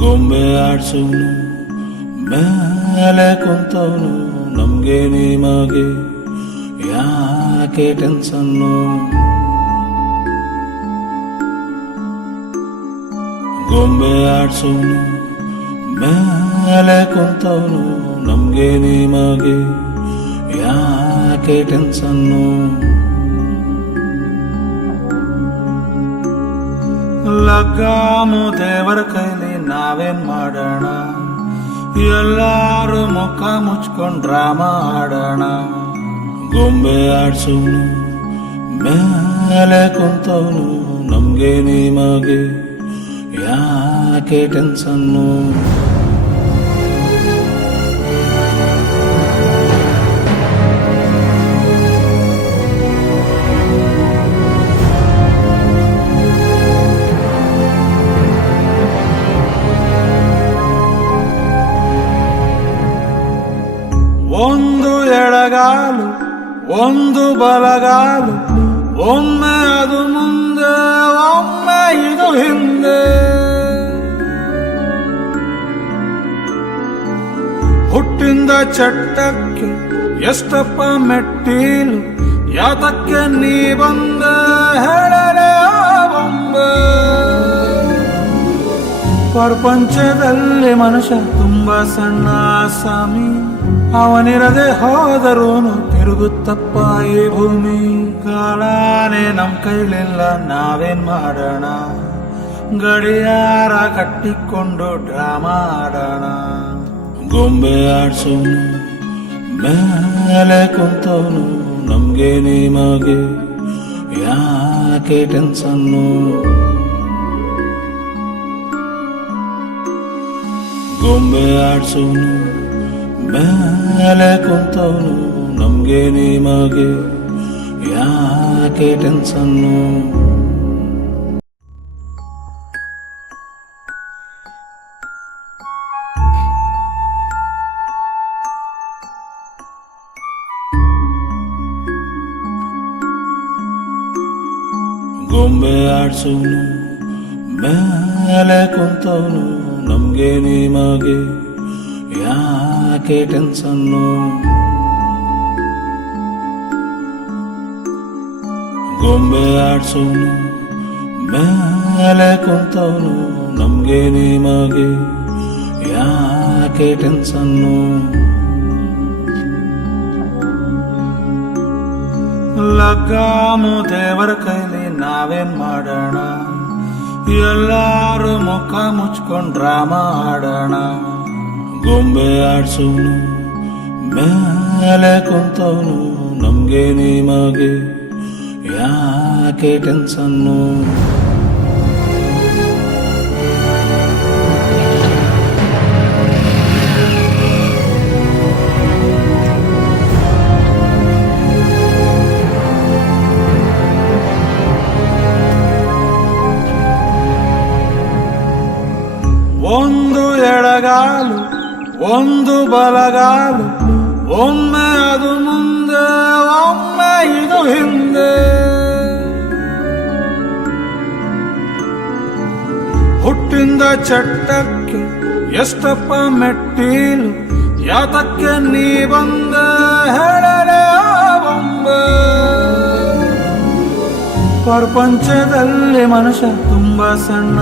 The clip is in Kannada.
ಗೊಂಬೆ ಆಡ್ಸೋನು, ಮೇಲೆ ಕುಂತವನು ನಮ್ಗೆ ನಿಮಗೆ ಯಾಕೆ ಟೆನ್ಸನ್ನು ಗೊಂಬೆ ಆಡ್ಸೋನು, ಮೇಲೆ ಕುಂತವನು ನಮ್ಗೆ ನಿಮಗೆ ಯಾಕೆ ಟೆನ್ಸನ್ನು ಲಗ್ಗಾಮು ದೇವರ ಕೈಲಿ ನಾವೇನ್ ಮಾಡೋಣ? ಎಲ್ಲಾರು ಮುಖ ಮುಚ್ಕೊಂಡ್ ಡ್ರಾಮ ಆಡೋಣ. ಗೊಂಬೆ ಆಡ್ಸೋನು, ಮೇಲೆ ಕುಂತವನು ನಮ್ಗೆ ನಿಮಗೆ ಯಾಕೆ ಟೆನ್ಸನ್ನು ಎಡಗಾಲು, ಒಂದು ಬಲಗಾಲು, ಒಮ್ಮೆ ಅದು ಮುಂದೆ, ಒಮ್ಮೆ ಇದು ಹಿಂದೆ. ಹುಟ್ಟಿಂದ ಚಟ್ಟಕ್ಕೆ ಎಷ್ಟಪ್ಪ ಮೆಟ್ಟೀಲು, ಯಾತಕ್ಕೆ ನೀ ಬಂದ, ಹೇಳಲೇ ಬೊಂಬೆ. ಪ್ರಪಂಚದಲ್ಲಿ ಮನುಷ್ಯ ತುಂಬ ಸಣ್ಣ ಸ್ವಾಮಿ. ಅವನಿರದೆ ಹೋದರೂನು ತಿರುಗುತ್ತಪ್ಪ ಈ ಭೂಮಿ. ಕಾಲಾನೆ ನಮ್ ಕೈಲಿಲ್ಲ ನಾವೇನ್ ಮಾಡೋಣ? ಗಡಿಯಾರ ಕಟ್ಟಿಕೊಂಡು ಡ್ರಾಮಾ ಆಡೋಣ. ಗೊಂಬೆ ಆಡ್ಸೋನು, ಮೇಲೆ ಕುಂತವನು ನಮ್ಗೆ ನಿಮಗೆ ಯಾಕೆ ಟೆನ್ಸನ್ನು ಗೊಂಬೆ ಆಡ್ಸೋನು ಮೇಲೆ ಕುಂತವನು ನಮ್ಗೆ ನಿಮಗೆ ಯಾಕೆ ಟೆನ್ಸನ್ನು ಗೊಂಬೆ ಆಡ್ಸೋನು ಮೇಲೆ ಕುಂತವನು ನಮ್ಗೆ ನಿಮಗೆ ಯಾಕೆ ಟೆನ್ಸನ್ನು ಗೊಂಬೆ ಆಡ್ಸೋನು, ಮೇಲೆ ಕುಂತವನು ನಮಗೆ ನಿಮಗೆ ಯಾಕೆ ಟೆನ್ಸನ್ನು ಲಗ್ಗಾಮು ದೇವರ ಕೈಲಿ ನಾವೇನ್ ಮಾಡೋಣ? ಎಲ್ಲಾರು ಮುಖ ಮುಚ್ಕೊಂಡ್ ಡ್ರಾಮ ಆಡೋಣ. ಗೊಂಬೆ ಆಡ್ಸೋನು ಮೇಲೆ ಕುಂತವನು ನಮ್ಗೆ ನಿಮಗೆ ಯಾಕೆ ಟೆನ್ಸನ್ನು ಒಂದು ಎಡಗಾಲು, ಒಂದು ಬಲಗಾಲು, ಒಮ್ಮೆ ಅದು ಮುಂದೆ, ಒಮ್ಮೆ ಇದು ಹಿಂದೆ. ಹುಟ್ಟಿಂದ ಚಟ್ಟಕ್ಕೆ ಎಷ್ಟಪ್ಪ ಮೆಟ್ಟಿಲು, ಯಾತಕ್ಕೆ ನೀ ಬಂದ, ಹೇಳಲೆ ಪ್ರಪಂಚದಲ್ಲಿ ಮನುಷ್ಯ ತುಂಬಾ ಸಣ್ಣ